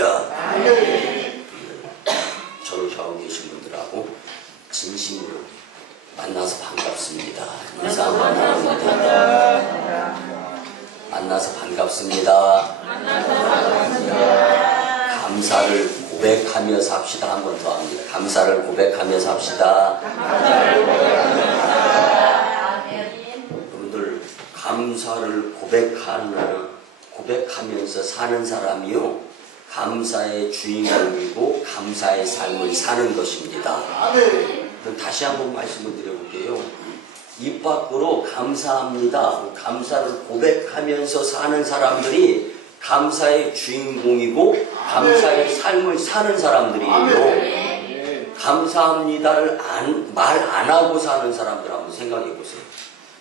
아멘. 저를 겨우 계신 분들하고 진심으로 만나서 반갑습니다. 인사 한번 합니다. 만나서 반갑습니다. 감사를 고백하며 삽시다. 한 번 더 합니다. 감사를 고백하며 삽시다. 여러분들 감사를 고백하면서 사는 사람이요, 감사의 주인공이고 감사의 삶을 사는 것입니다. 그럼 다시 한번 말씀을 드려볼게요. 입 밖으로 감사합니다, 감사를 고백하면서 사는 사람들이 감사의 주인공이고 감사의 삶을 사는 사람들이에요. 감사합니다를 말 안 하고 사는 사람들 한번 생각해 보세요.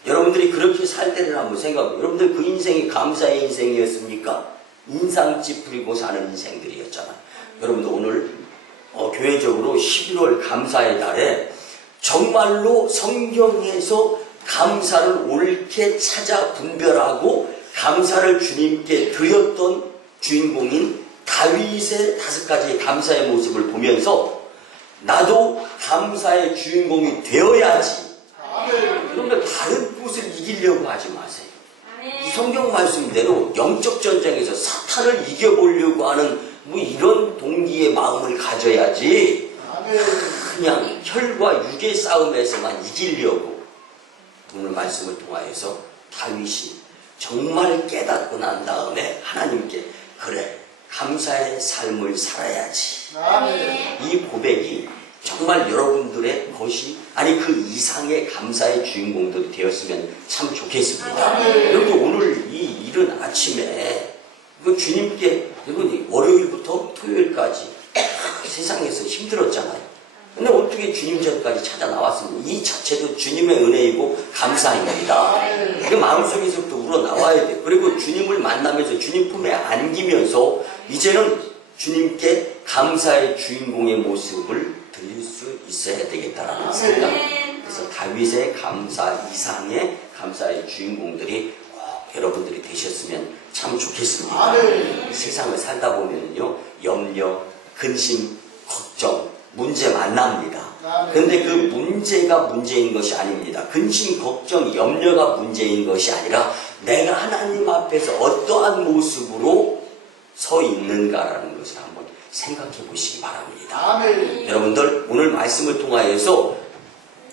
여러분들이 그렇게 살 때를 한번 생각해보세요. 여러분들 그 인생이 감사의 인생이었습니까? 인상 찌푸리고 사는 인생들이었잖아요. 여러분들 오늘 교회적으로 11월 감사의 달에 정말로 성경에서 감사를 옳게 찾아 분별하고 감사를 주님께 드렸던 주인공인 다윗의 5가지의 감사의 모습을 보면서 나도 감사의 주인공이 되어야지. 그런데 다른 곳을 이기려고 하지 마세요. 이 성경 말씀대로 영적 전쟁에서 사탄을 이겨보려고 하는 뭐 이런 동기의 마음을 가져야지, 그냥 혈과 육의 싸움에서만 이기려고. 오늘 말씀을 통하여서 다윗이 정말 깨닫고 난 다음에 하나님께, 그래, 감사의 삶을 살아야지. 이 고백이 정말 여러분들의 것이, 아니 그 이상의 감사의 주인공들이 되었으면 참 좋겠습니다. 여러분 오늘 이 이른 아침에 주님께, 여러분 월요일부터 토요일까지 세상에서 힘들었잖아요. 근데 어떻게 주님 전까지 찾아 나왔습니까? 이 자체도 주님의 은혜이고 감사입니다. 그 마음속에서부터 우러나와야 돼요. 그리고 주님을 만나면서 주님 품에 안기면서 이제는 주님께 감사의 주인공의 모습을 드릴 수 있어야 되겠다라는 생각. 그래서 다윗의 감사 이상의 감사의 주인공들이 꼭 여러분들이 되셨으면 참 좋겠습니다. 세상을 살다 보면요, 염려, 근심, 걱정, 문제 만납니다. 그런데 그 문제가 문제인 것이 아닙니다. 근심, 걱정, 염려가 문제인 것이 아니라 내가 하나님 앞에서 어떠한 모습으로 서 있는가라는 것을 한번 생각해 보시기 바랍니다. 여러분들 오늘 말씀을 통하여서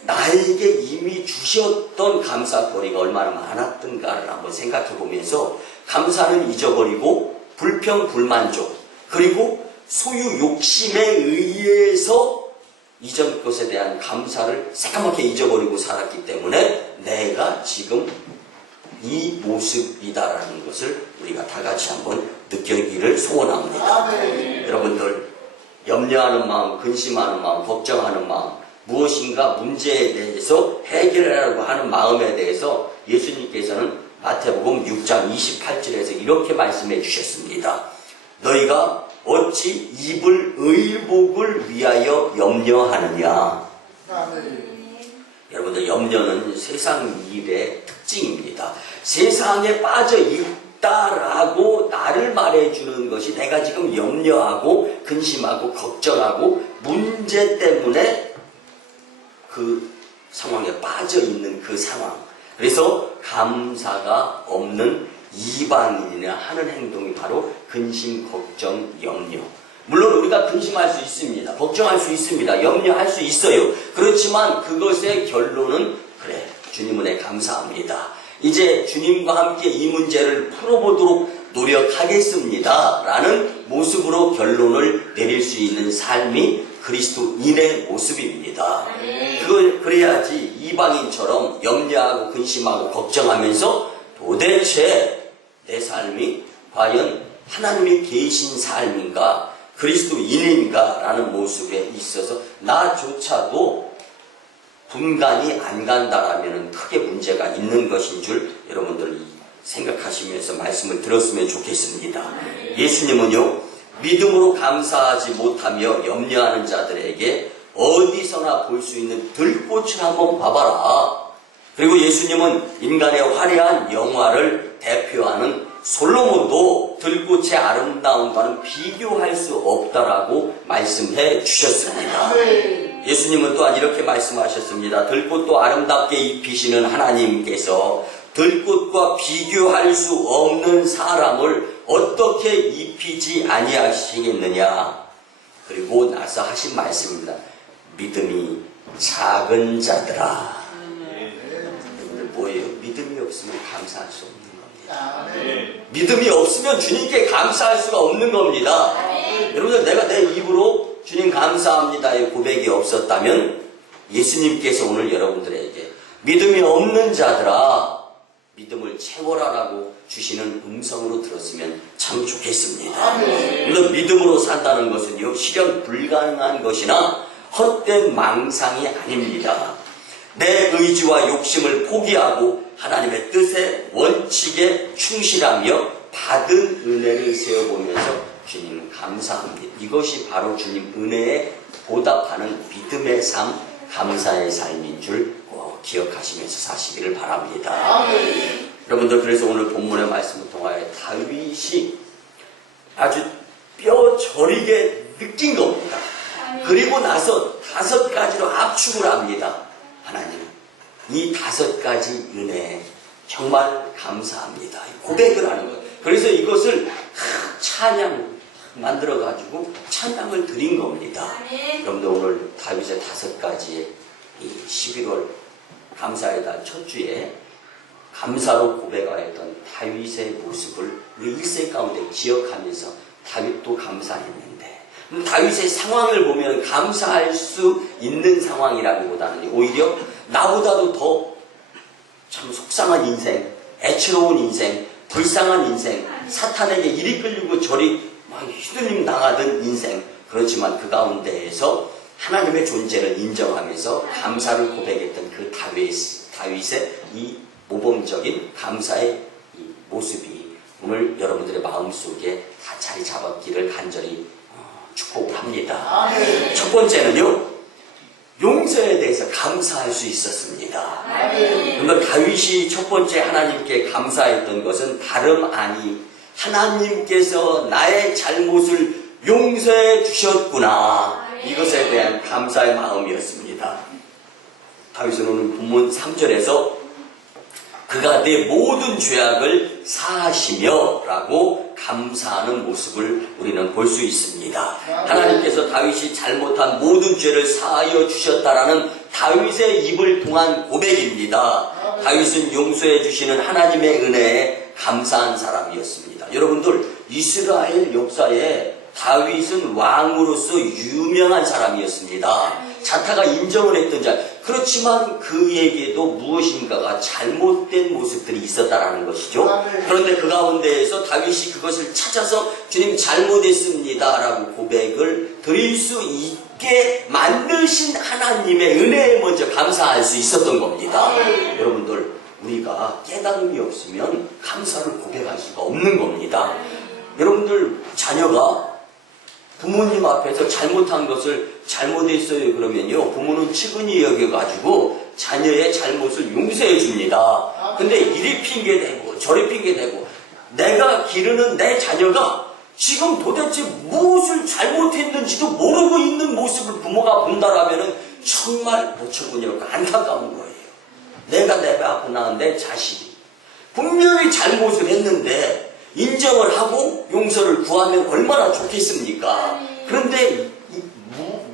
나에게 이미 주셨던 감사거리가 얼마나 많았던가를 한번 생각해 보면서 감사는 잊어버리고 불평, 불만족, 그리고 소유 욕심에 의해서 이전 것에 대한 감사를 새까맣게 잊어버리고 살았기 때문에 내가 지금 이 모습이다라는 것을 우리가 다 같이 한번 느끼기를 소원합니다. 여러분들 염려하는 마음, 근심하는 마음, 걱정하는 마음, 무엇인가 문제에 대해서 해결하려고 하는 마음에 대해서 예수님께서는 마태복음 6장 28절에서 이렇게 말씀해 주셨습니다. 너희가 어찌 입을 의복을 위하여 염려하느냐. 여러분들 염려는 세상 일의 특징입니다. 세상에 빠져 있다라고 나를 말해주는 것이 내가 지금 염려하고 근심하고 걱정하고 문제 때문에 그 상황에 빠져 있는 그 상황. 그래서 감사가 없는 이방인이나 하는 행동이 바로 근심, 걱정, 염려. 물론 우리가 근심할 수 있습니다. 걱정할 수 있습니다. 염려할 수 있어요. 그렇지만 그것의 결론은, 그래, 주님 은혜 감사합니다, 이제 주님과 함께 이 문제를 풀어보도록 노력하겠습니다 라는 모습으로 결론을 내릴 수 있는 삶이 그리스도인의 모습입니다. 그래야지 이방인처럼 염려하고 근심하고 걱정하면서 도대체 내 삶이 과연 하나님이 계신 삶인가, 그리스도인인가 라는 모습에 있어서 나조차도 분간이 안 간다라면 크게 문제가 있는 것인 줄 여러분들 생각하시면서 말씀을 들었으면 좋겠습니다. 예수님은요, 믿음으로 감사하지 못하며 염려하는 자들에게 어디서나 볼 수 있는 들꽃을 한번 봐봐라. 그리고 예수님은 인간의 화려한 영화를 대표하는 솔로몬도 들꽃의 아름다움과는 비교할 수 없다라고 말씀해 주셨습니다. 예수님은 또한 이렇게 말씀하셨습니다. 들꽃도 아름답게 입히시는 하나님께서 들꽃과 비교할 수 없는 사람을 어떻게 입히지 아니하시겠느냐. 그리고 나서 하신 말씀입니다. 믿음이 작은 자들아. 여러분들 뭐예요? 믿음이 없으면 감사할 수 없는 겁니다. 믿음이 없으면 주님께 감사할 수가 없는 겁니다. 여러분들 내가 내 입으로 주님 감사합니다의 고백이 없었다면 예수님께서 오늘 여러분들에게 믿음이 없는 자들아 믿음을 채워라라고 주시는 음성으로 들었으면 참 좋겠습니다. 물론 믿음으로 산다는 것은요 실현 불가능한 것이나 헛된 망상이 아닙니다. 내 의지와 욕심을 포기하고 하나님의 뜻에 원칙에 충실하며 받은 은혜를 세워보면서 주님 감사합니다. 이것이 바로 주님 은혜에 보답하는 믿음의 삶, 감사의 삶인 줄 기억하시면서 사시기를 바랍니다. 여러분들 그래서 오늘 본문의 말씀을 통하여 다윗이 아주 뼈 저리게 느낀 겁니다. 그리고 나서 5가지로 압축을 합니다. 하나님, 이 5가지 은혜 정말 감사합니다. 고백을 하는 거예요. 그래서 이것을 찬양 만들어가지고 찬양을 드린 겁니다. 여러분들 오늘 다윗의 5가지의 이 11월 감사의 달 첫 주에 감사로 고백하였던 다윗의 모습을 우리 일생 가운데 기억하면서 다윗도 감사했는데 다윗의 상황을 보면 감사할 수 있는 상황이라기보다는 오히려 나보다도 더 참 속상한 인생, 애처로운 인생, 불쌍한 인생, 사탄에게 이리 끌리고 저리 휘둘림 당하던 인생, 그렇지만 그 가운데에서 하나님의 존재를 인정하면서 감사를 고백했던 그 다윗의 이 모범적인 감사의 이 모습이 오늘 여러분들의 마음속에 다 자리 잡았기를 간절히 축복합니다. 첫 번째는요, 용서에 대해서 감사할 수 있었습니다. 그러면 다윗이 첫 번째 하나님께 감사했던 것은 다름 아니 하나님께서 나의 잘못을 용서해 주셨구나, 이것에 대한 감사의 마음이었습니다. 다윗은 오늘 본문 3절에서 그가 내 모든 죄악을 사하시며 라고 감사하는 모습을 우리는 볼 수 있습니다. 하나님께서 다윗이 잘못한 모든 죄를 사하여 주셨다라는 다윗의 입을 통한 고백입니다. 다윗은 용서해 주시는 하나님의 은혜에 감사한 사람이었습니다. 여러분들 이스라엘 역사에 다윗은 왕으로서 유명한 사람이었습니다. 자타가 인정을 했던 자. 그렇지만 그에게도 무엇인가가 잘못된 모습들이 있었다라는 것이죠. 그런데 그 가운데에서 다윗이 그것을 찾아서 주님 잘못했습니다 라고 고백을 드릴 수 있게 만드신 하나님의 은혜에 먼저 감사할 수 있었던 겁니다. 여러분들 우리가 깨달음이 없으면 감사를 고백할 수가 없는 겁니다. 여러분들 자녀가 부모님 앞에서 잘못한 것을 잘못했어요 그러면요, 부모는 측은히 여겨가지고 자녀의 잘못을 용서해 줍니다. 근데 이리 핑계대고 저리 핑계대고 내가 기르는 내 자녀가 지금 도대체 무엇을 잘못했는지도 모르고 있는 모습을 부모가 본다라면 정말 어처구니없고 안타까운 거예요. 내가 내 배 아프고 낳은 내 자식이 분명히 잘못을 했는데 인정을 하고 용서를 구하면 얼마나 좋겠습니까? 그런데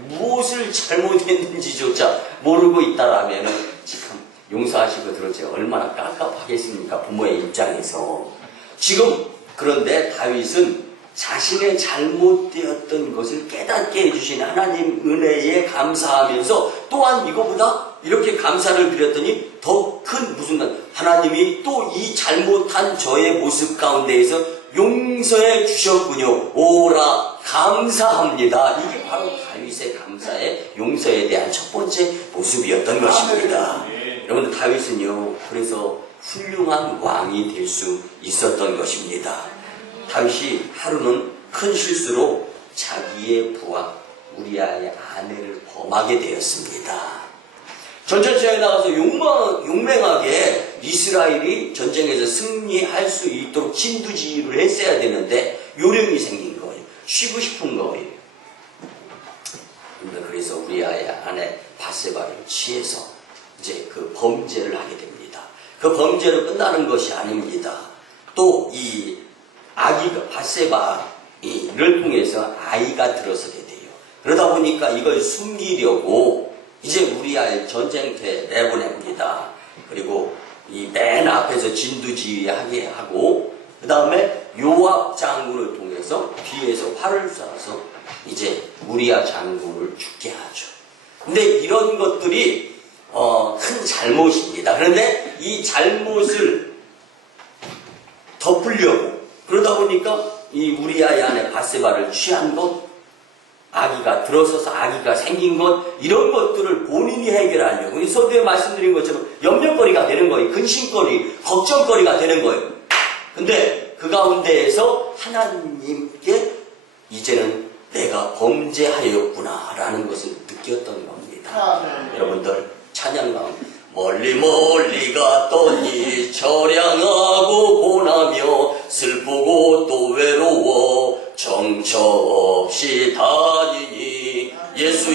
무엇을 잘못했는지조차 모르고 있다라면 참 용서하시고 들었지 얼마나 깝깝하겠습니까? 부모의 입장에서. 지금 그런데 다윗은 자신의 잘못되었던 것을 깨닫게 해주신 하나님 은혜에 감사하면서 또한 이거보다 이렇게 감사를 드렸더니 더 큰 무슨 하나님이 또 이 잘못한 저의 모습 가운데에서 용서해 주셨군요. 오라 감사합니다. 이게 바로 다윗의 감사의 용서에 대한 첫 번째 모습이었던 것입니다. 여러분들 다윗은요, 그래서 훌륭한 왕이 될 수 있었던 것입니다. 다윗이 하루는 큰 실수로 자기의 부하 우리아의 아내를 범하게 되었습니다. 전쟁터에 나가서 용맹하게 이스라엘이 전쟁에서 승리할 수 있도록 진두지휘를 했어야 되는데 요령이 생긴 거예요. 쉬고 싶은 거예요. 그래서 우리 아내 바세바를 취해서 이제 그 범죄를 하게 됩니다. 그 범죄로 끝나는 것이 아닙니다. 또 이 아기가 바세바를 통해서 아이가 들어서게 돼요. 그러다 보니까 이걸 숨기려고 이제 우리아의 전쟁터에 내보냅니다. 그리고 이 맨 앞에서 진두지휘하게 하고 그 다음에 요압 장군을 통해서 뒤에서 활을 쏴서 이제 우리아 장군을 죽게 하죠. 근데 이런 것들이 큰 잘못입니다. 그런데 이 잘못을 덮으려고 그러다 보니까 이 우리아의 아내 바세바를 취한 것, 아기가 들어서서 아기가 생긴 것, 이런 것들을 본인이 해결하려고 서두에 말씀드린 것처럼 염려거리가 되는 거예요. 근심거리, 걱정거리가 되는 거예요. 근데 그 가운데에서 하나님께 이제는 내가 범죄하였구나 라는 것을 느꼈던 겁니다. 여러분들 찬양 가운데 멀리 멀리 갔더니 처량하고 고나며 슬프고 또 외로워 정처 없이 다니니 예수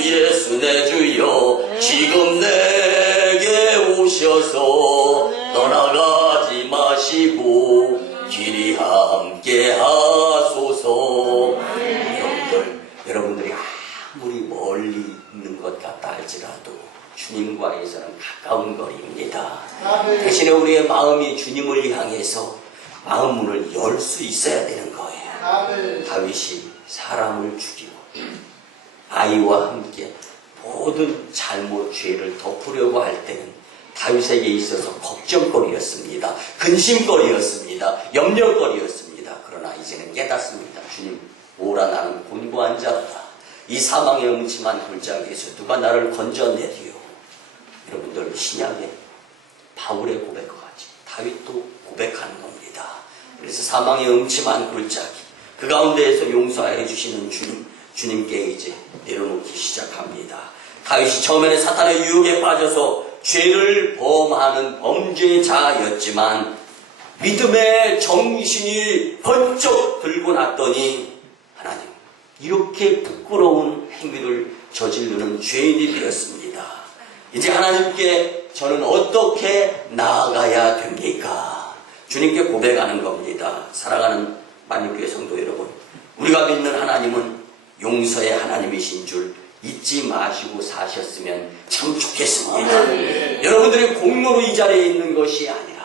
내 주여 지금 내게 오셔서 떠나가지 마시고 길이 함께 하소서. 여러분들이 아무리 멀리 있는 것 같다 할지라도 주님과에서는 가까운 거리입니다. 대신에 우리의 마음이 주님을 향해서 마음 문을 열 수 있어야 되는 거예요. 다윗이 사람을 죽이고 아이와 함께 모든 잘못 죄를 덮으려고 할 때는 다윗에게 있어서 걱정거리였습니다. 근심거리였습니다. 염려거리였습니다. 그러나 이제는 깨닫습니다. 주님, 오라 나는 곤고한 자다. 이 사망의 음침한 골짜기에서 누가 나를 건져내리요. 여러분들 신약에 바울의 고백과 같이 다윗도 고백하는 겁니다. 그래서 사망의 음침한 골짜기 그 가운데에서 용서해 주시는 주님께 이제 내려놓기 시작합니다. 다윗이 처음에는 사탄의 유혹에 빠져서 죄를 범하는 범죄자였지만 믿음의 정신이 번쩍 들고 났더니 하나님, 이렇게 부끄러운 행위를 저지르는 죄인이 되었습니다. 이제 하나님께 저는 어떻게 나아가야 됩니까? 주님께 고백하는 겁니다. 사랑하는 만민교회 성도 여러분, 우리가 믿는 하나님은 용서의 하나님이신 줄 잊지 마시고 사셨으면 참 좋겠습니다. 여러분들이 공로로 이 자리에 있는 것이 아니라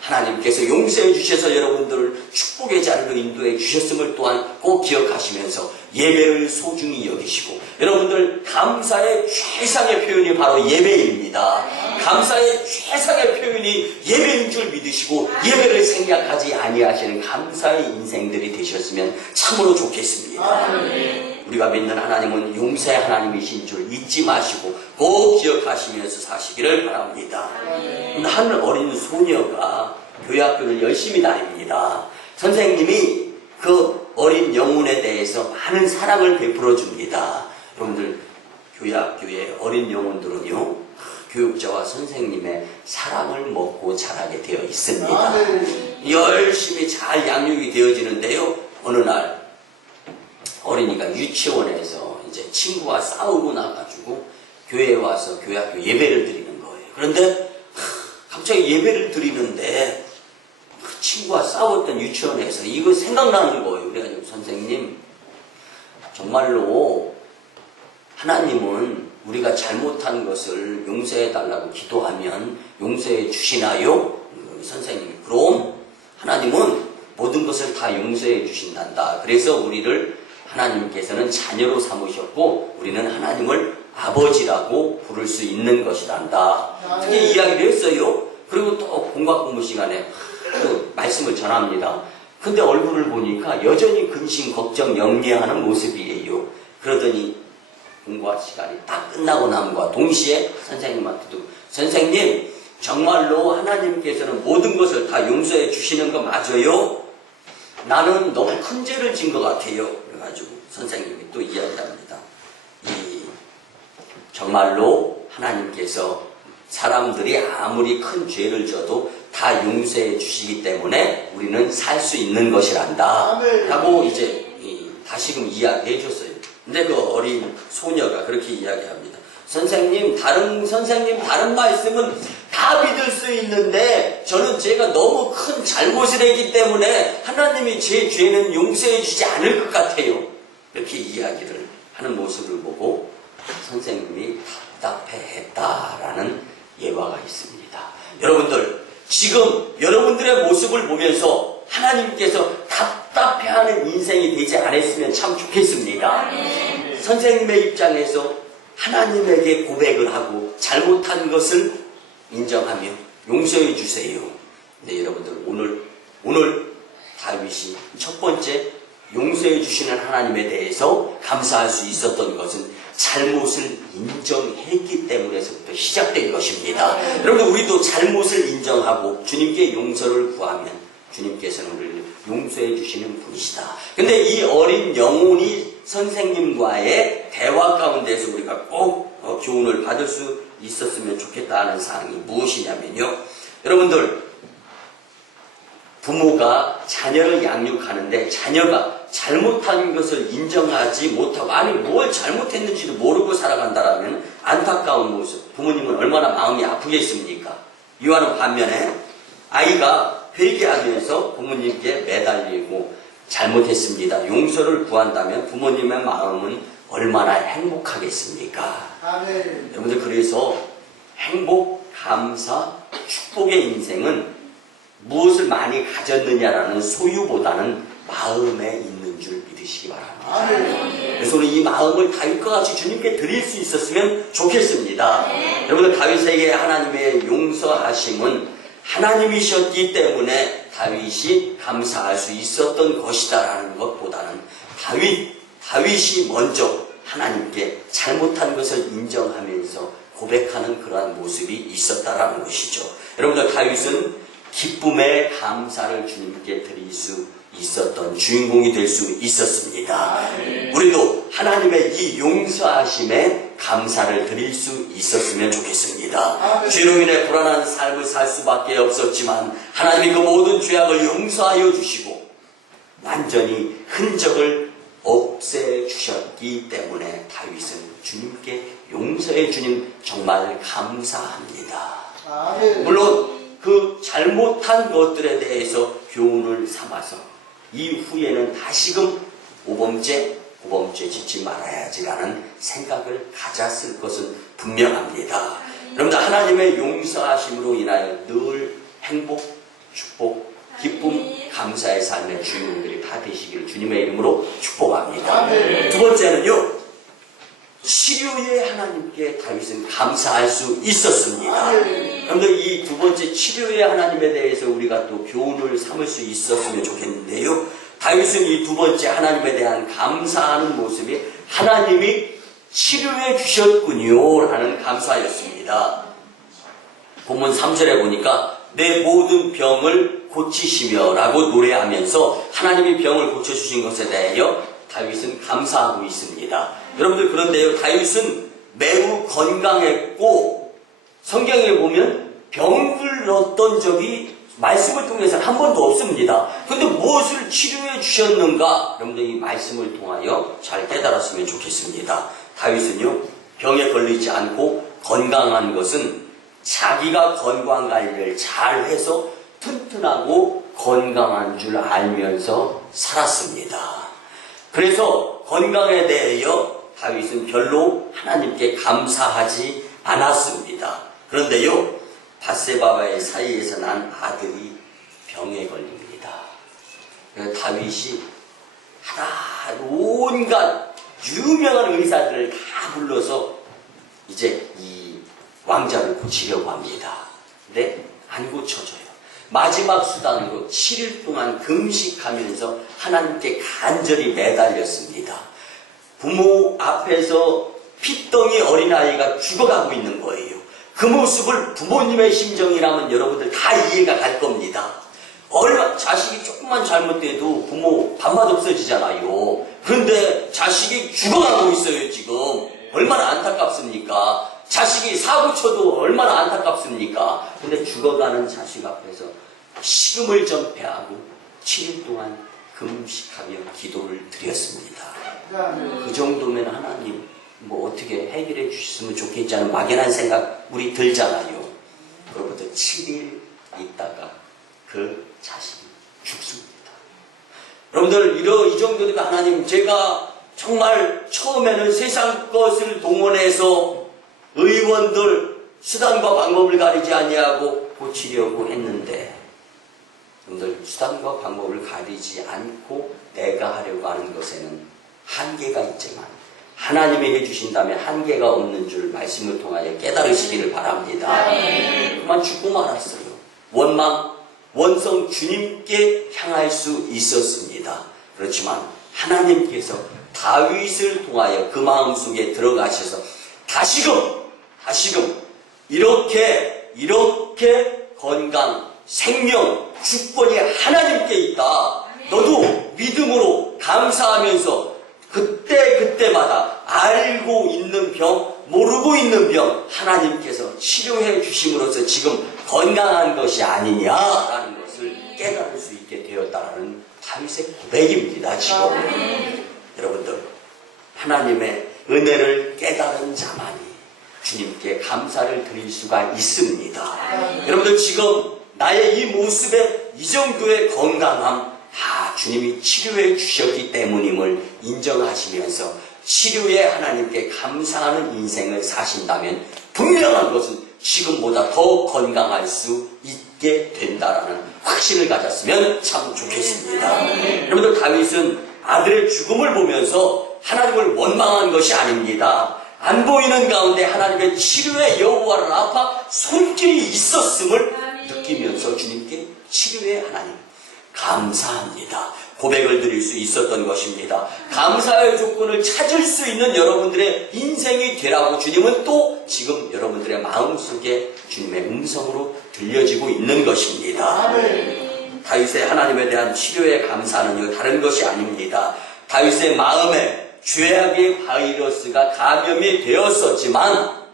하나님께서 용서해 주셔서 여러분들을 축복의 자리로 인도해 주셨음을 또한 꼭 기억하시면서 예배를 소중히 여기시고, 여러분들 감사의 최상의 표현이 바로 예배입니다. 감사의 최상의 표현이 예배인 줄 믿으시고 예배를 생략하지 아니하시는 감사의 인생들이 되셨으면 참으로 좋겠습니다. 우리가 믿는 하나님은 용서의 하나님이신 줄 잊지 마시고 꼭 기억하시면서 사시기를 바랍니다. 한 어린 소녀가 교회학교를 열심히 다닙니다. 선생님이 그 어린 영혼에 대해서 많은 사랑을 베풀어 줍니다. 여러분들 교회학교의 어린 영혼들은요, 교육자와 선생님의 사랑을 먹고 자라게 되어 있습니다. 열심히 잘 양육이 되어지는데요, 어느 날 어린이가 유치원에서 이제 친구와 싸우고 나가지고 교회에 와서 교회학교 예배를 드리는 거예요. 그런데 갑자기 예배를 드리는데 그 친구와 싸웠던 유치원에서 이거 생각나는 거예요. 그래가지고 선생님, 정말로 하나님은 우리가 잘못한 것을 용서해달라고 기도하면 용서해 주시나요? 선생님이, 그럼 하나님은 모든 것을 다 용서해 주신단다. 그래서 우리를 하나님께서는 자녀로 삼으셨고 우리는 하나님을 아버지라고 부를 수 있는 것이란다. 이렇게 이야기를 했어요. 그리고 또 공과 공부 시간에 또 말씀을 전합니다. 근데 얼굴을 보니까 여전히 근심, 걱정, 염려하는 모습이에요. 그러더니 공부할 시간이 딱 끝나고 남과 동시에 선생님한테도, 선생님, 정말로 하나님께서는 모든 것을 다 용서해 주시는 거 맞아요? 나는 너무 큰 죄를 진 것 같아요. 그래가지고 선생님이 또 이야기합니다. 정말로 하나님께서 사람들이 아무리 큰 죄를 져도 다 용서해 주시기 때문에 우리는 살 수 있는 것이란다 라고 이제 다시금 이야기해 줬어요. 근데 그 어린 소녀가 그렇게 이야기합니다. 선생님 다른 말씀은 다 믿을 수 있는데 저는 제가 너무 큰 잘못을 했기 때문에 하나님이 제 죄는 용서해 주지 않을 것 같아요. 이렇게 이야기를 하는 모습을 보고 선생님이 답답해했다라는 예화가 있습니다. 여러분들 지금 여러분들의 모습을 보면서 하나님께서 답답해하는 인생이 되지 않았으면 참 좋겠습니다. 선생님의 입장에서 하나님에게 고백을 하고 잘못한 것을 인정하며 용서해 주세요. 네, 여러분들 오늘 다윗이 첫 번째 용서해 주시는 하나님에 대해서 감사할 수 있었던 것은 잘못을 인정했기 때문에서부터 시작된 것입니다. 여러분들 우리도 잘못을 인정하고 주님께 용서를 구하면 주님께서는 우리를 용서해 주시는 분이시다. 근데 이 어린 영혼이 선생님과의 대화 가운데서 우리가 꼭 교훈을 받을 수 있었으면 좋겠다는 사항이 무엇이냐면요. 여러분들 부모가 자녀를 양육하는데 자녀가 잘못한 것을 인정하지 못하고 아니 뭘 잘못했는지도 모르고 살아간다라면 안타까운 모습. 부모님은 얼마나 마음이 아프겠습니까? 이와는 반면에 아이가 회개하면서 부모님께 매달리고 잘못했습니다. 용서를 구한다면 부모님의 마음은 얼마나 행복하겠습니까? 아멘. 여러분들 그래서 행복, 감사, 축복의 인생은 무엇을 많이 가졌느냐라는 소유보다는 마음에 있는 줄 믿으시기 바랍니다. 아멘. 그래서 우리 이 마음을 다윗과 같이 주님께 드릴 수 있었으면 좋겠습니다. 아멘. 여러분들 다윗에게 하나님의 용서하심은 하나님이셨기 때문에 다윗이 감사할 수 있었던 것이다라는 것보다는 다윗이 먼저 하나님께 잘못한 것을 인정하면서 고백하는 그러한 모습이 있었다라는 것이죠. 여러분들 다윗은 기쁨의 감사를 주님께 드릴 수 있었던 주인공이 될 수 있었습니다. 우리도 하나님의 이 용서하심에 감사를 드릴 수 있었으면 좋겠습니다. 죄로 인해 불안한 삶을 살 수밖에 없었지만 하나님이 그 모든 죄악을 용서하여 주시고 완전히 흔적을 없애주셨기 때문에 다윗은 주님께 용서해 주님 정말 감사합니다. 물론 그 잘못한 것들에 대해서 교훈을 삼아서 이후에는 다시금 오범죄 짓지 말아야지라는 생각을 가졌을 것은 분명합니다. 여러분들 하나님의 용서하심으로 인하여 늘 행복, 축복, 기쁨, 감사의 삶의 주인공들이 다 되시기를 주님의 이름으로 축복합니다. 두 번째는요. 치료의 하나님께 다윗은 감사할 수 있었습니다. 그런데 이 두 번째 치료의 하나님에 대해서 우리가 또 교훈을 삼을 수 있었으면 좋겠는데요. 다윗은 이 두 번째 하나님에 대한 감사하는 모습이 하나님이 치료해 주셨군요 라는 감사였습니다. 본문 3절에 보니까 내 모든 병을 고치시며 라고 노래하면서 하나님이 병을 고쳐주신 것에 대하여 다윗은 감사하고 있습니다. 여러분들 그런데요, 다윗은 매우 건강했고 성경에 보면 병을 얻던 적이 말씀을 통해서 한 번도 없습니다. 근데 무엇을 치료해 주셨는가? 여러분들 이 말씀을 통하여 잘 깨달았으면 좋겠습니다. 다윗은요, 병에 걸리지 않고 건강한 것은 자기가 건강 관리를 잘 해서 튼튼하고 건강한 줄 알면서 살았습니다. 그래서 건강에 대하여 다윗은 별로 하나님께 감사하지 않았습니다. 그런데요, 밧세바와의 사이에서 난 아들이 병에 걸립니다. 다윗이 온갖 유명한 의사들을 다 불러서 이제 이 왕자를 고치려고 합니다. 근데 안 고쳐져요. 마지막 수단으로 7일 동안 금식하면서 하나님께 간절히 매달렸습니다. 부모 앞에서 핏덩이 어린아이가 죽어가고 있는 거예요. 그 모습을 부모님의 심정이라면 여러분들 다 이해가 갈 겁니다. 자식이 조금만 잘못돼도 부모 밥맛 없어지잖아요. 그런데 자식이 죽어가고 있어요, 지금. 얼마나 안타깝습니까? 자식이 사고 쳐도 얼마나 안타깝습니까? 근데 죽어가는 자식 앞에서 식음을 전폐하고 7일 동안 금식하며 기도를 드렸습니다. 그 정도면 하나님 뭐 어떻게 해결해 주셨으면 좋겠지 하는 막연한 생각 우리 들잖아요. 그로부터 7일 있다가 그 자식이 죽습니다. 여러분들 이 정도 되면 하나님 제가 정말 처음에는 세상 것을 동원해서 의원들 수단과 방법을 가리지 아니하고 고치려고 했는데 여러분들 수단과 방법을 가리지 않고 내가 하려고 하는 것에는 한계가 있지만 하나님이 해주신다면 한계가 없는 줄 말씀을 통하여 깨달으시기를 바랍니다. 그만 죽고 말았어요. 원성 주님께 향할 수 있었습니다. 그렇지만 하나님께서 다윗을 통하여 그 마음속에 들어가셔서 다시금 이렇게 건강, 생명, 주권이 하나님께 있다. 너도 믿음으로 감사하면서 그때마다 알고 있는 병, 모르고 있는 병 하나님께서 치료해 주심으로써 지금 건강한 것이 아니냐라는 것을 깨달을 수 있게 되었다는 다윗의 고백입니다. 지금 여러분들 하나님의 은혜를 깨달은 자만이 주님께 감사를 드릴 수가 있습니다. 여러분들 지금 나의 이 모습에 이 정도의 건강함 주님이 치료해 주셨기 때문임을 인정하시면서 치료에 하나님께 감사하는 인생을 사신다면 분명한 것은 지금보다 더 건강할 수 있게 된다라는 확신을 가졌으면 참 좋겠습니다. 여러분들 다윗은 아들의 죽음을 보면서 하나님을 원망한 것이 아닙니다. 안 보이는 가운데 하나님의 치료의 여호와를 아파 손길이 있었음을 느끼면서 주님께 치료의 하나님 감사합니다. 고백을 드릴 수 있었던 것입니다. 감사의 조건을 찾을 수 있는 여러분들의 인생이 되라고 주님은 또 지금 여러분들의 마음속에 주님의 음성으로 들려지고 있는 것입니다. 다윗의 하나님에 대한 치료의 감사는요 다른 것이 아닙니다. 다윗의 마음에 죄악의 바이러스가 감염이 되었었지만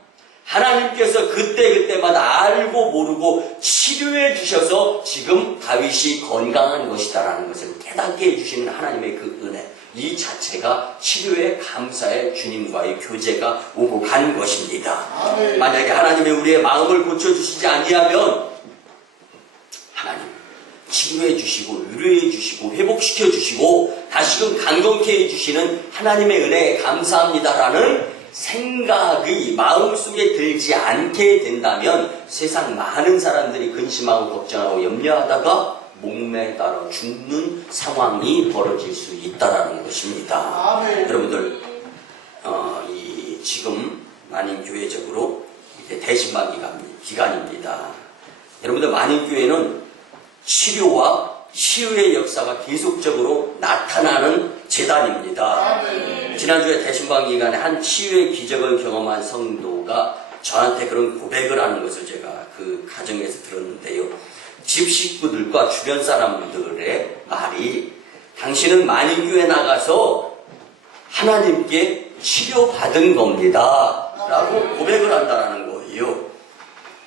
하나님께서 그때마다 알고 모르고 치료해 주셔서 지금 다윗이 건강한 것이다라는 것을 깨닫게 해주시는 하나님의 그 은혜, 이 자체가 치료의 감사의 주님과의 교제가 오고 간 것입니다. 만약에 하나님이 우리의 마음을 고쳐주시지 아니하면 하나님 치료해 주시고 위로해 주시고 회복시켜 주시고 다시금 강건케 해주시는 하나님의 은혜에 감사합니다라는 생각이 마음속에 들지 않게 된다면 세상 많은 사람들이 근심하고 걱정하고 염려하다가 목매달아 죽는 상황이 벌어질 수 있다는 것입니다. 여러분들 지금 만인교회적으로 이제 대신방 기간입니다. 여러분들 만인교회는 치료와 치유의 역사가 계속적으로 나타나는 재단입니다. 지난주에 대신방 기간에 한 치유의 기적을 경험한 성도가 저한테 그런 고백을 하는 것을 제가 그 가정에서 들었는데요. 집 식구들과 주변 사람들의 말이 당신은 만인교회 나가서 하나님께 치료받은 겁니다 라고 고백을 한다는 거예요.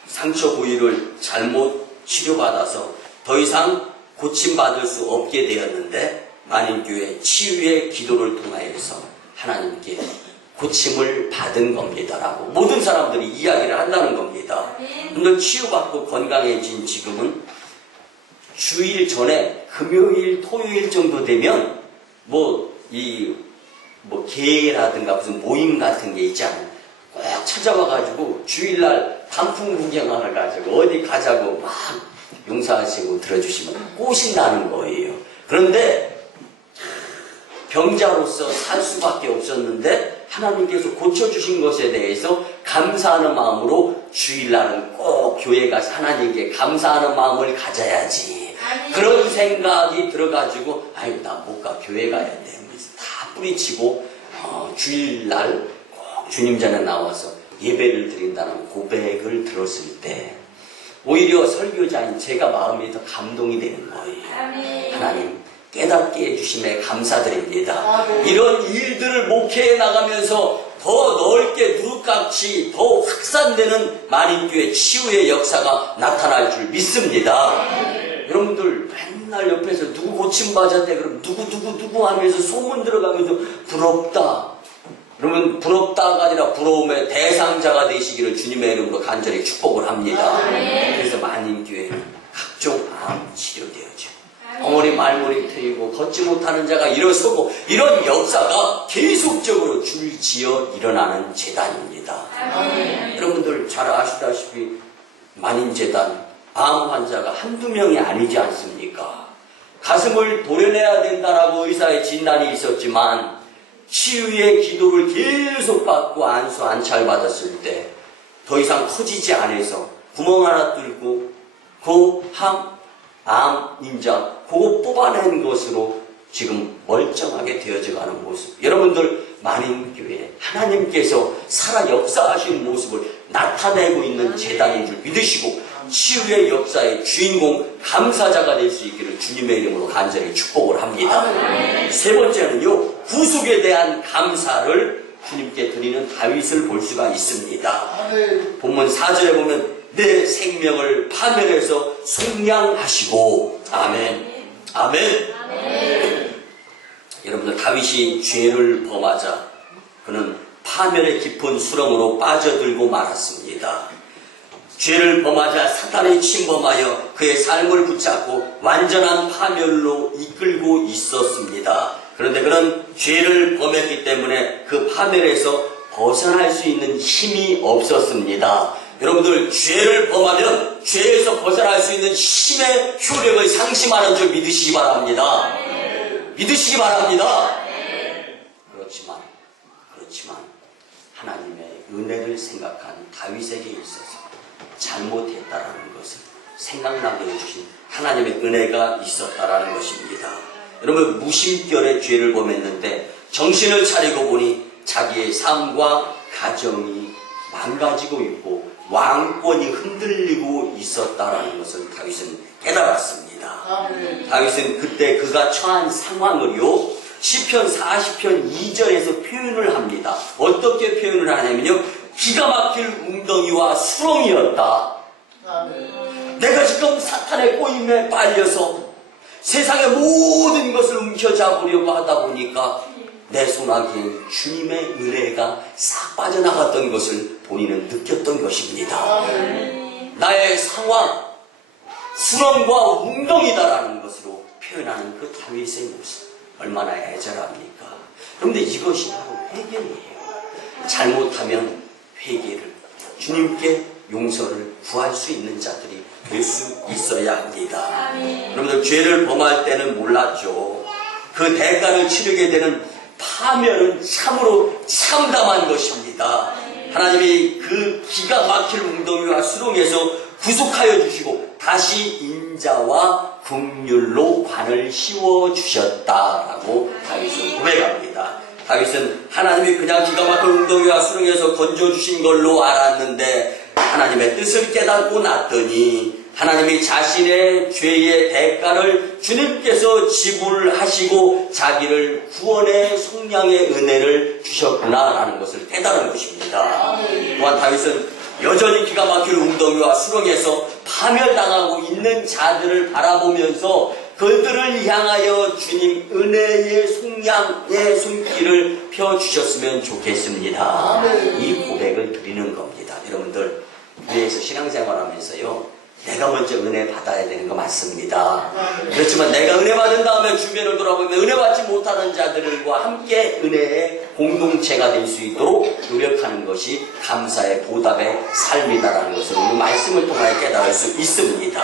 상처 부위를 잘못 치료받아서 더 이상 고침받을 수 없게 되었는데 만인교회 치유의 기도를 통하여서 하나님께 고침을 받은 겁니다라고 모든 사람들이 이야기를 한다는 겁니다. 오늘 치유받고 건강해진 지금은 주일 전에 금요일, 토요일 정도 되면 계라든가 무슨 모임 같은 게 있잖아요. 꼭 찾아와가지고 주일날 단풍 구경하러 가지고 어디 가자고 막 용서하시고 들어주시면 꽃이 나는 거예요. 그런데 병자로서 살 수밖에 없었는데 하나님께서 고쳐주신 것에 대해서 감사하는 마음으로 주일날은 꼭 교회 가서 하나님께 감사하는 마음을 가져야지. 그런 생각이 들어가지고 나 못 가, 교회 가야 돼. 다 뿌리치고 주일날 꼭 주님 전에 나와서 예배를 드린다는 고백을 들었을 때 오히려 설교자인 제가 마음이 더 감동이 되는 거예요. 하나님 깨닫게 해주심에 감사드립니다. 이런 일들을 목회해 나가면서 더 넓게 쑥같이 더 확산되는 만인교회 치유의 역사가 나타날 줄 믿습니다. 여러분들 맨날 옆에서 누구 고침받았대 그럼 누구 하면서 소문 들어가면서 부럽다. 그러면 부럽다가 아니라 부러움의 대상자가 되시기를 주님의 이름으로 간절히 축복을 합니다. 그래서 만인교회는 각종 암 치료되어져. 덩어리 말문이 트이고 걷지 못하는 자가 일어서고 이런 역사가 계속적으로 줄지어 일어나는 재단입니다. 여러분들 잘 아시다시피 만인재단 암 환자가 한두 명이 아니지 않습니까? 가슴을 도려내야 된다라고 의사의 진단이 있었지만 치유의 기도를 계속 받고 안수 안찰받았을 때 더 이상 커지지 않아서 구멍 하나 뚫고 암 인자 그거 뽑아낸 것으로 지금 멀쩡하게 되어져가는 모습. 여러분들 만인교회 하나님께서 살아 역사하시는 모습을 나타내고 있는 재단인 줄 믿으시고 치유의 역사의 주인공 감사자가 될 수 있기를 주님의 이름으로 간절히 축복을 합니다. 세 번째는요, 구속에 대한 감사를 주님께 드리는 다윗을 볼 수가 있습니다. 본문 4절에 보면 내 생명을 파멸해서 속량하시고 아멘. 여러분들 다윗이 죄를 범하자 그는 파멸의 깊은 수렁으로 빠져들고 말았습니다. 죄를 범하자 사탄이 침범하여 그의 삶을 붙잡고 완전한 파멸로 이끌고 있었습니다. 그런데 그는 죄를 범했기 때문에 그 파멸에서 벗어날 수 있는 힘이 없었습니다. 여러분들 죄를 범하면 죄에서 벗어날 수 있는 힘의 효력을 상심하는 줄 믿으시기 바랍니다. 믿으시기 바랍니다. 그렇지만 하나님의 은혜를 생각한 다윗에게 있어서 잘못했다라는 것을 생각나게 해주신 하나님의 은혜가 있었다라는 것입니다. 여러분 무심결에 죄를 범했는데 정신을 차리고 보니 자기의 삶과 가정이 망가지고 있고 왕권이 흔들리고 있었다라는 것을 다윗은 깨달았습니다. 다윗은 그때 그가 처한 상황을요 시편 40편 2절에서 표현을 합니다. 어떻게 표현을 하냐면요, 기가 막힐 웅덩이와 수렁이었다. 내가 지금 사탄의 꼬임에 빨려서 세상의 모든 것을 움켜잡으려고 하다 보니까 내 손아귀에 주님의 은혜가 싹 빠져나갔던 것을 본인은 느꼈던 것입니다. 나의 상황, 수렁과 웅덩이다라는 것으로 표현하는 그 다윗의 모습 얼마나 애절합니까? 그런데 이것이 바로 회개예요. 잘못하면 회개를 주님께 용서를 구할 수 있는 자들이 될 수 있어야 합니다. 여러분들 죄를 범할 때는 몰랐죠. 그 대가를 치르게 되는 파멸은 참으로 참담한 것입니다. 하나님이 그 기가 막힐 웅덩이와 수렁에서 구속하여 주시고 다시 인자와 긍휼로 관을 씌워 주셨다라고 다윗은 고백합니다. 다윗은 하나님이 그냥 기가 막힌 웅덩이와 수렁에서 건져주신 걸로 알았는데 하나님의 뜻을 깨닫고 났더니 하나님이 자신의 죄의 대가를 주님께서 지불하시고 자기를 구원의 속량의 은혜를 주셨구나라는 것을 깨달은 것입니다. 또한 다윗은 여전히 기가 막힐 웅덩이와 수렁에서 파멸당하고 있는 자들을 바라보면서 그들을 향하여 주님 은혜의 속량의 손길을 펴주셨으면 좋겠습니다. 이 고백을 드리는 겁니다. 여러분들 교회에서 신앙생활하면서요, 내가 먼저 은혜 받아야 되는 거 맞습니다. 그렇지만 내가 은혜 받은 다음에 주변을 돌아보면 은혜 받지 못하는 자들과 함께 은혜의 공동체가 될 수 있도록 노력하는 것이 감사의 보답의 삶이다라는 것을 오늘 말씀을 통하여 깨달을 수 있습니다.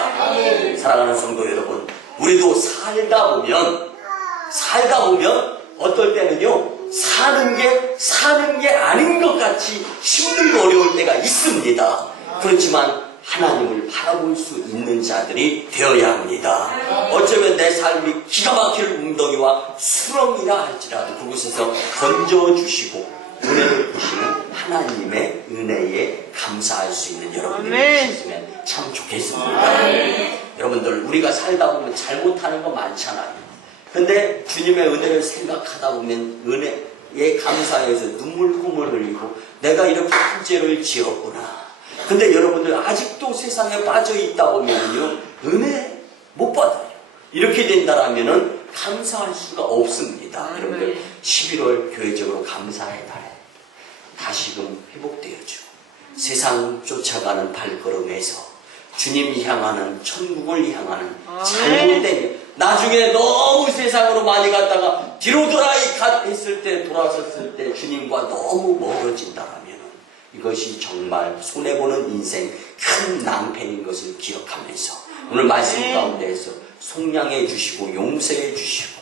사랑하는 성도 여러분, 우리도 살다 보면 어떨 때는요, 사는 게 아닌 것 같이 힘들고 어려울 때가 있습니다. 그렇지만 하나님을 바라볼 수 있는 자들이 되어야 합니다. 어쩌면 내 삶이 기가 막힐 웅덩이와 수렁이라 할지라도 그곳에서 건져주시고 은혜를 주시는 하나님의 은혜에 감사할 수 있는 여러분들이 되셨으면 참 좋겠습니다. 여러분들 우리가 살다 보면 잘못하는 거 많잖아요. 근데 주님의 은혜를 생각하다 보면 감사해서 눈물구멍을 흘리고 내가 이렇게 큰 죄를 지었구나. 근데 여러분들 아직도 세상에 빠져 있다 보면요 은혜 못 받아요. 이렇게 된다라면은 감사할 수가 없습니다. 여러분들 11월 교회적으로 감사의 달 다시금 회복되어지고 세상 쫓아가는 발걸음에서 주님 향하는 천국을 향하는 잘못된 나중에 너무 세상으로 많이 갔다가 뒤로 했을 때 돌아섰을 때 주님과 너무 멀어진다라면 이것이 정말 손해보는 인생 큰 낭패인 것을 기억하면서 오늘 말씀 가운데에서 속량해 주시고 용서해 주시고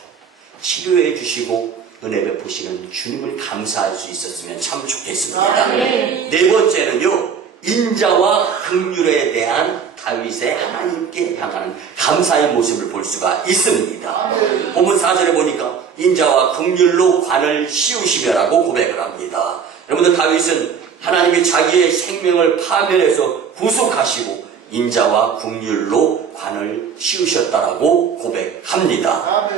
치료해 주시고 은혜 베푸시는 주님을 감사할 수 있었으면 참 좋겠습니다. 네 번째는요, 인자와 긍휼에 대한 다윗의 하나님께 향하는 감사의 모습을 볼 수가 있습니다. 본문 4절에 보니까 인자와 긍휼로 관을 씌우시며라고 고백을 합니다. 여러분들 다윗은 하나님이 자기의 생명을 파멸해서 구속하시고 인자와 긍휼로 관을 씌우셨다라고 고백합니다.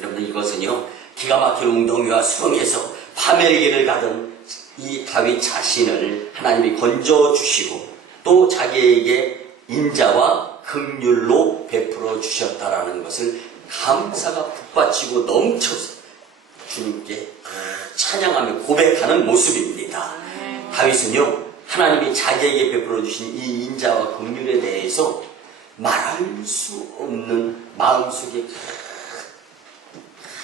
여러분들 이것은요 기가 막힌 웅덩이와 수렁에서 파멸의 길을 가던 이 다윗 자신을 하나님이 건져주시고 또 자기에게 인자와 긍휼로 베풀어 주셨다라는 것을 감사가 북받치고 넘쳐서 주님께 찬양하며 고백하는 모습입니다. 다윗은요 하나님이 자기에게 베풀어 주신 이 인자와 긍휼에 대해서 말할 수 없는 마음속에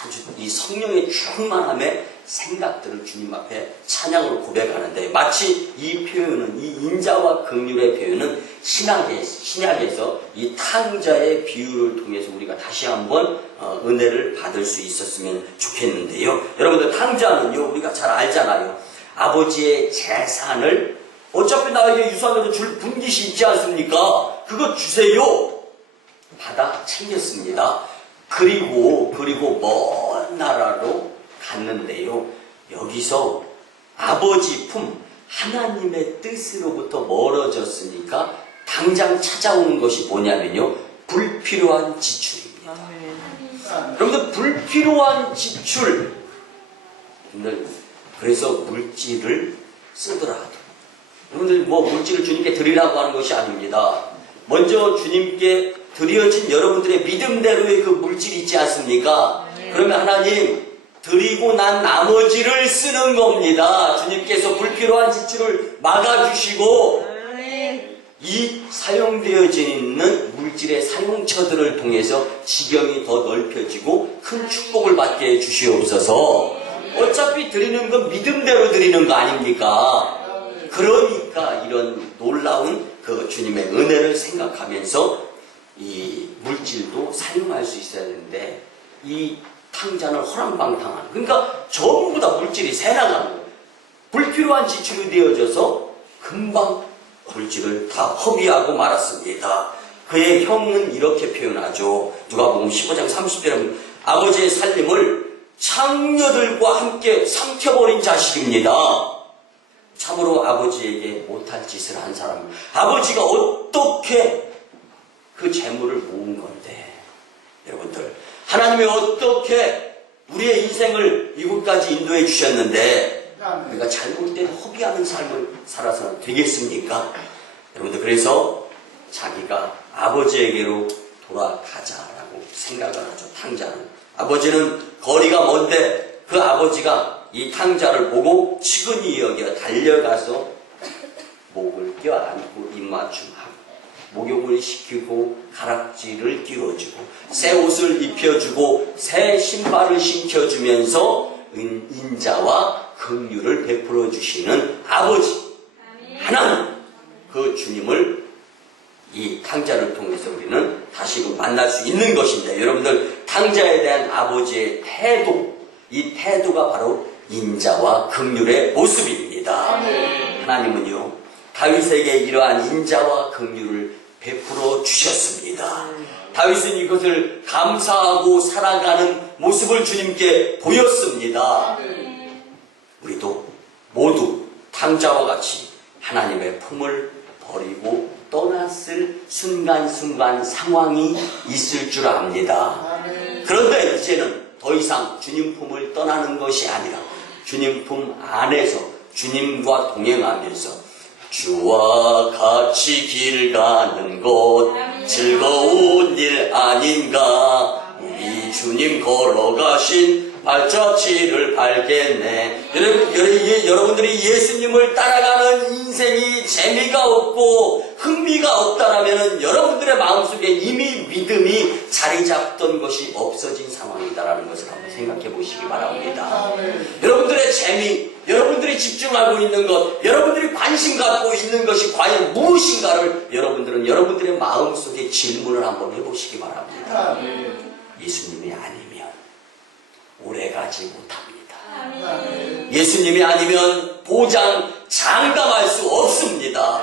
아주 이 성령의 충만함의 생각들을 주님 앞에 찬양으로 고백하는데 마치 이 표현은 이 인자와 긍휼의 표현은 신약에서 이 탕자의 비유를 통해서 우리가 다시 한번 은혜를 받을 수 있었으면 좋겠는데요. 여러분들 탕자는요 우리가 잘 알잖아요. 아버지의 재산을 어차피 나에게 유산으로 줄 분깃이 있지 않습니까? 그거 주세요. 받아 챙겼습니다. 그리고 먼 나라로 갔는데요. 여기서 아버지 품 하나님의 뜻으로부터 멀어졌으니까 당장 찾아오는 것이 뭐냐면요. 불필요한 지출입니다. 여러분들 불필요한 지출. 그래서 물질을 쓰더라도 여러분들 물질을 주님께 드리라고 하는 것이 아닙니다. 먼저 주님께 드려진 여러분들의 믿음대로의 그 물질이 있지 않습니까? 그러면 하나님 드리고 난 나머지를 쓰는 겁니다. 주님께서 불필요한 지출을 막아주시고 이 사용되어져 있는 물질의 사용처들을 통해서 지경이 더 넓혀지고 큰 축복을 받게 해주시옵소서. 어차피 드리는 건 믿음대로 드리는 거 아닙니까? 그러니까 이런 놀라운 그 주님의 은혜를 생각하면서 이 물질도 사용할 수 있어야 되는데 이 탕자는 허랑방탕한 그러니까 전부 다 물질이 새나가는 거예요. 불필요한 지출이 되어져서 금방 물질을 다 허비하고 말았습니다. 그의 형은 이렇게 표현하죠. 누가복음 15장 30절에 보면 아버지의 살림을 창녀들과 함께 삼켜버린 자식입니다. 참으로 아버지에게 못할 짓을 한 사람. 아버지가 어떻게 그 재물을 모은 건데 여러분들 하나님이 어떻게 우리의 인생을 이곳까지 인도해 주셨는데 우리가 잘못된 허비하는 삶을 살아서는 되겠습니까? 여러분들 그래서 자기가 아버지에게로 돌아가자라고 생각을 하죠. 탕자는 아버지는 거리가 먼데 그 아버지가 이 탕자를 보고 측은히 여겨 달려가서 목을 껴안고 입맞춤하고 목욕을 시키고 가락지를 끼워주고 새 옷을 입혀주고 새 신발을 신겨주면서 인자와 긍휼을 베풀어 주시는 아버지 하나님 그 주님을 이 탕자를 통해서 우리는 다시금 만날 수 있는 것인데 여러분들 탕자에 대한 아버지의 태도 이 태도가 바로 인자와 긍휼의 모습입니다. 하나님은요 다윗에게 이러한 인자와 긍휼을 베풀어 주셨습니다. 다윗은 이것을 감사하고 살아가는 모습을 주님께 보였습니다. 우리도 모두 탕자와 같이 하나님의 품을 버리고 떠났을 순간순간 상황이 있을 줄 압니다. 그런데 이제는 더 더 이상 주님 품을 떠나는 것이 아니라 주님 품 안에서 주님과 동행하면서 주와 같이 길 가는 곳 즐거운 일 아닌가. 우리 주님 걸어가신 발자취를 밟겠네. 여러분들이 예수님을 따라가는 인생이 재미가 없고 흥미가 없다라면 여러분들의 마음속에 이미 믿음이 자리 잡던 것이 없어진 상황이다라는 것을 한번 생각해 보시기 바랍니다. 여러분들의 재미, 여러분들이 집중하고 있는 것, 여러분들이 관심 갖고 있는 것이 과연 무엇인가를 여러분들은 여러분들의 마음속에 질문을 한번 해보시기 바랍니다. 예수님이 아니면 오래가지 못합니다. 예수님이 아니면 보장 장담할 수 없습니다.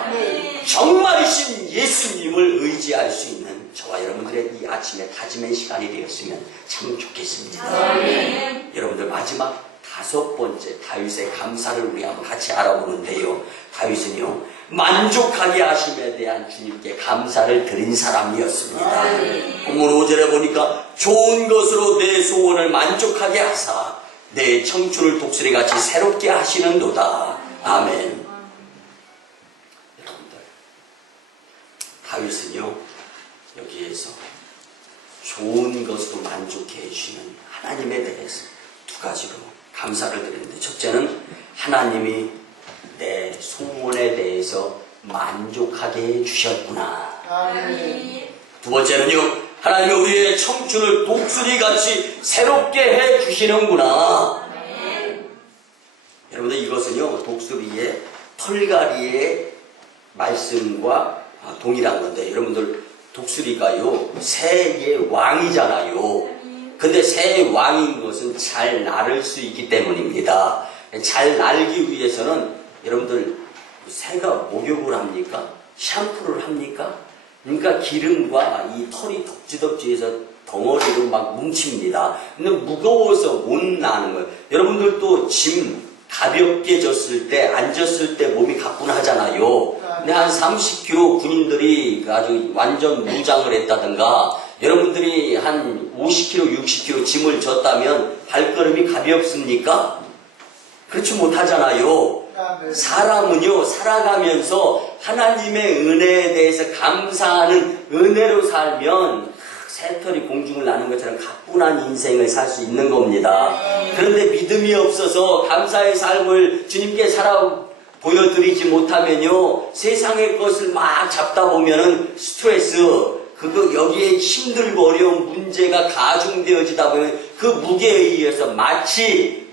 정말이신 예수님을 의지할 수 있는 저와 여러분들의 이 아침에 다짐의 시간이 되었으면 참 좋겠습니다. 여러분들 마지막 5번째 다윗의 감사를 우리 한번 같이 알아보는데요. 다윗은요, 만족하게 하심에 대한 주님께 감사를 드린 사람이었습니다. 오늘 5절에 보니까 좋은 것으로 내 소원을 만족하게 하사 내 청춘을 독수리같이 새롭게 하시는도다. 아멘. 여러분들, 다윗은요, 여기에서 좋은 것으로 만족해 해주시는 하나님에 대해서 두 가지로 감사를 드리는데, 첫째는 하나님이 내 소원에 대해서 만족하게 해주셨구나. 두 번째는요, 하나님이 우리의 청춘을 독수리같이 새롭게 해주시는구나. 여러분들, 이것은요, 독수리의 털갈이의 말씀과 동일한 건데, 여러분들, 독수리가요, 새의 왕이잖아요. 근데 새의 왕인 것은 잘 날을 수 있기 때문입니다. 잘 날기 위해서는 여러분들, 새가 목욕을 합니까? 샴푸를 합니까? 그러니까 기름과 이 털이 덕지덕지해서 덩어리로 막 뭉칩니다. 근데 무거워서 못 나는 거예요. 여러분들도 짐 가볍게 졌을 때, 앉았을 때 몸이 가뿐하잖아요. 근데 한 30kg 군인들이 아주 완전 무장을 했다든가, 여러분들이 한 50kg, 60kg 짐을 졌다면 발걸음이 가볍습니까? 그렇지 못하잖아요. 사람은요, 살아가면서 하나님의 은혜에 대해서 감사하는 은혜로 살면 새털이 공중을 나는 것처럼 가뿐한 인생을 살 수 있는 겁니다. 그런데 믿음이 없어서 감사의 삶을 주님께 보여드리지 못하면요, 세상의 것을 막 잡다 보면은 스트레스, 여기에 힘들고 어려운 문제가 가중되어지다 보면 그 무게에 의해서 마치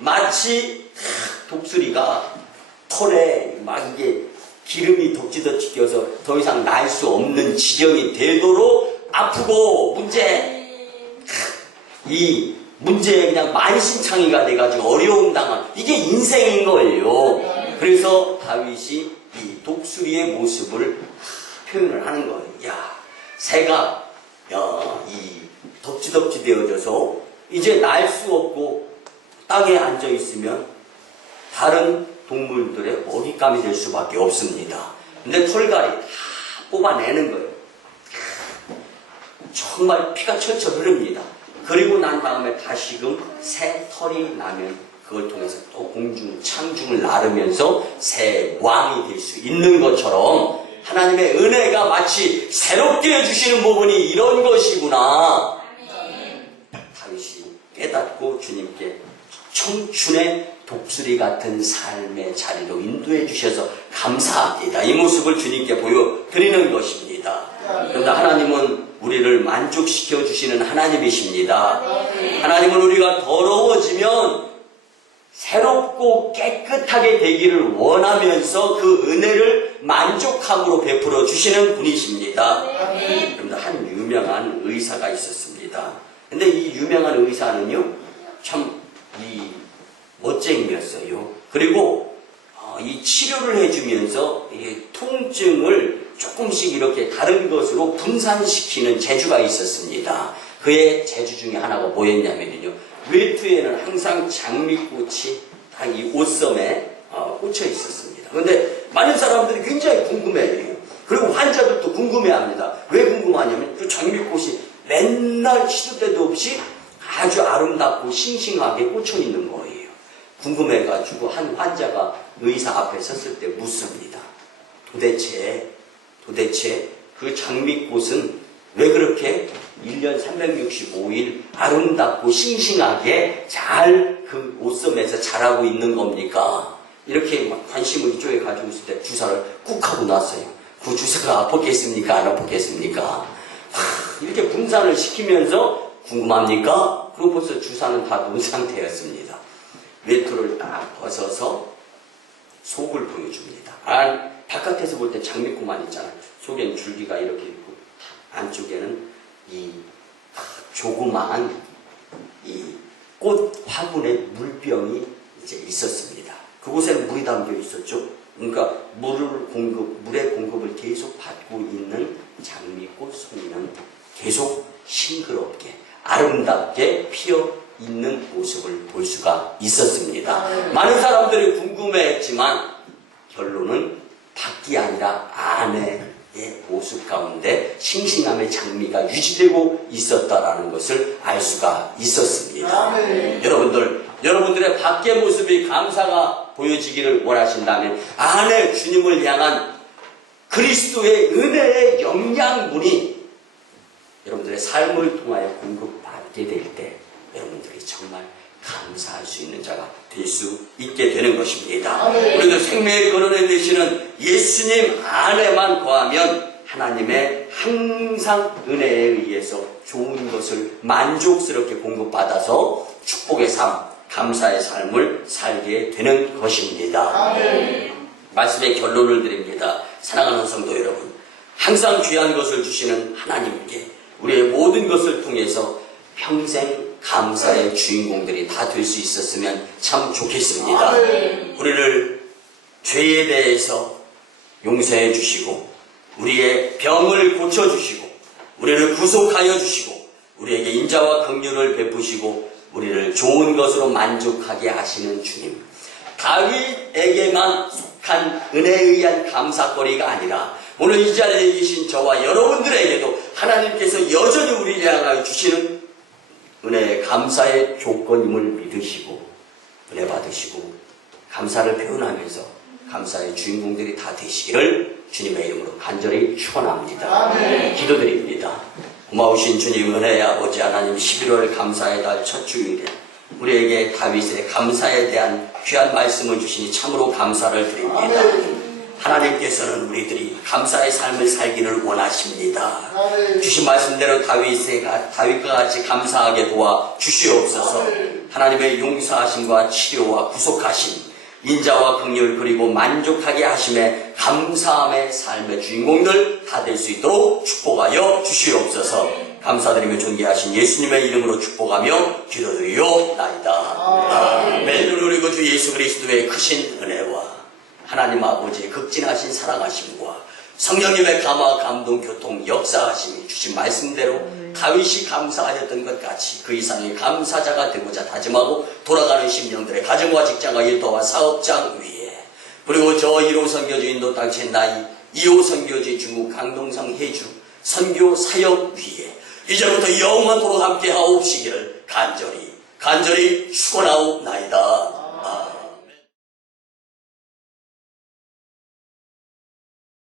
독수리가 털에 막 이게 기름이 덕지덕지 껴서 더 이상 날 수 없는 지경이 되도록 아프고 이 문제에 그냥 만신창이가 돼가지고 어려움 당한, 이게 인생인 거예요. 그래서 다윗이 이 독수리의 모습을 표현을 하는 거예요. 야, 새가 이 덕지덕지 되어져서 이제 날 수 없고 땅에 앉아 있으면 다른 동물들의 먹잇감이 될 수밖에 없습니다. 근데 털갈이 다 뽑아내는 거예요. 정말 피가 철철 흐릅니다. 그리고 난 다음에 다시금 새 털이 나면 그걸 통해서 또 창중을 나르면서 새 왕이 될 수 있는 것처럼 하나님의 은혜가 마치 새롭게 해주시는 부분이 이런 것이구나. 다윗이 깨닫고 주님께 청춘의 독수리 같은 삶의 자리로 인도해 주셔서 감사합니다. 이 모습을 주님께 보여드리는 것입니다. 그런데 하나님은 우리를 만족시켜 주시는 하나님이십니다. 하나님은 우리가 더러워지면 새롭고 깨끗하게 되기를 원하면서 그 은혜를 만족함으로 베풀어 주시는 분이십니다. 그런데 한 유명한 의사가 있었습니다. 근데 이 유명한 의사는요, 참 멋쟁이였어요. 그리고 이 치료를 해주면서 통증을 조금씩 이렇게 다른 것으로 분산시키는 재주가 있었습니다. 그의 재주 중에 하나가 뭐였냐면요, 외투에는 항상 장미꽃이 다 이 옷섬에 꽂혀 있었습니다. 그런데 많은 사람들이 굉장히 궁금해해요. 그리고 환자들도 궁금해합니다. 왜 궁금하냐면 그 장미꽃이 맨날 시도 때도 없이 아주 아름답고 싱싱하게 꽂혀 있는 거예요. 궁금해가지고 한 환자가 의사 앞에 섰을 때 묻습니다. 도대체 그 장미꽃은 왜 그렇게 1년 365일 아름답고 싱싱하게 잘 그 옷섬에서 자라고 있는 겁니까? 이렇게 막 관심을 이쪽에 가지고 있을 때 주사를 꾹 하고 놨어요. 그 주사가 아팠겠습니까? 안 아팠겠습니까? 이렇게 분산을 시키면서 궁금합니까? 그리고 벌써 주사는 다 놓은 상태였습니다. 외투를 딱 벗어서 속을 보여줍니다. 바깥에서 볼 때 장미꽃만 있잖아요. 속에는 줄기가 이렇게 있고 안쪽에는 이 조그마한 이 꽃 화분의 물병이 이제 있었습니다. 그곳에는 물이 담겨 있었죠. 그러니까 물의 공급을 계속 받고 있는 장미꽃 송이는 계속 싱그럽게 아름답게 피어 있는 모습을 볼 수가 있었습니다. 많은 사람들이 궁금해했지만 결론은 밖이 아니라 안의 모습 가운데 싱싱함의 장미가 유지되고 있었다라는 것을 알 수가 있었습니다. 여러분들의 밖의 모습이 감사가 보여지기를 원하신다면 안에 주님을 향한 그리스도의 은혜의 영양분이 여러분들의 삶을 통하여 공급받게 될 때 여러분들이 정말 감사할 수 있는 자가 될 수 있게 되는 것입니다. 우리도 생명의 근원에 되시는 예수님 안에만 거하면 하나님의 항상 은혜에 의해서 좋은 것을 만족스럽게 공급받아서 축복의 삶, 감사의 삶을 살게 되는 것입니다. 말씀의 결론을 드립니다. 사랑하는 성도 여러분, 항상 귀한 것을 주시는 하나님께 우리의 모든 것을 통해서 평생 감사의 주인공들이 다 될 수 있었으면 참 좋겠습니다. 우리를 죄에 대해서 용서해 주시고 우리의 병을 고쳐주시고 우리를 구속하여 주시고 우리에게 인자와 긍휼을 베푸시고 우리를 좋은 것으로 만족하게 하시는 주님, 다윗에게만 속한 은혜에 의한 감사거리가 아니라 오늘 이 자리에 계신 저와 여러분들에게도 하나님께서 여전히 우리를 향하여 주시는 은혜의 감사의 조건임을 믿으시고 은혜 받으시고 감사를 표현하면서 감사의 주인공들이 다 되시기를 주님의 이름으로 간절히 축원합니다. 기도드립니다. 고마우신 주님, 은혜의 아버지 하나님, 11월 감사의 달 첫 주일에 우리에게 다윗의 감사에 대한 귀한 말씀을 주시니 참으로 감사를 드립니다. 하나님께서는 우리들이 감사의 삶을 살기를 원하십니다. 주신 말씀대로 다윗과 같이 감사하게 도와 주시옵소서. 하나님의 용서하심과 치료와 구속하심, 인자와 긍휼 그리고 만족하게 하심에 감사함의 삶의 주인공들 다 될 수 있도록 축복하여 주시옵소서. 감사드리며 존귀하신 예수님의 이름으로 축복하며 기도드리옵나이다. 아멘. 우리 주 예수 그리스도의 크신 은혜와 하나님 아버지의 극진하신 사랑하심과 성령님의 감화 감동 교통 역사하심이 주신 말씀대로 다윗이 감사하였던 것 같이 그 이상의 감사자가 되고자 다짐하고 돌아가는 심령들의 가정과 직장과 일터와 사업장 위에, 그리고 저 1호 선교주 인도 땅의 나이 2호 선교주 중국 강동성 해주 선교 사역 위에 이제부터 영원토록 함께 하옵시기를 간절히 축원하옵나이다.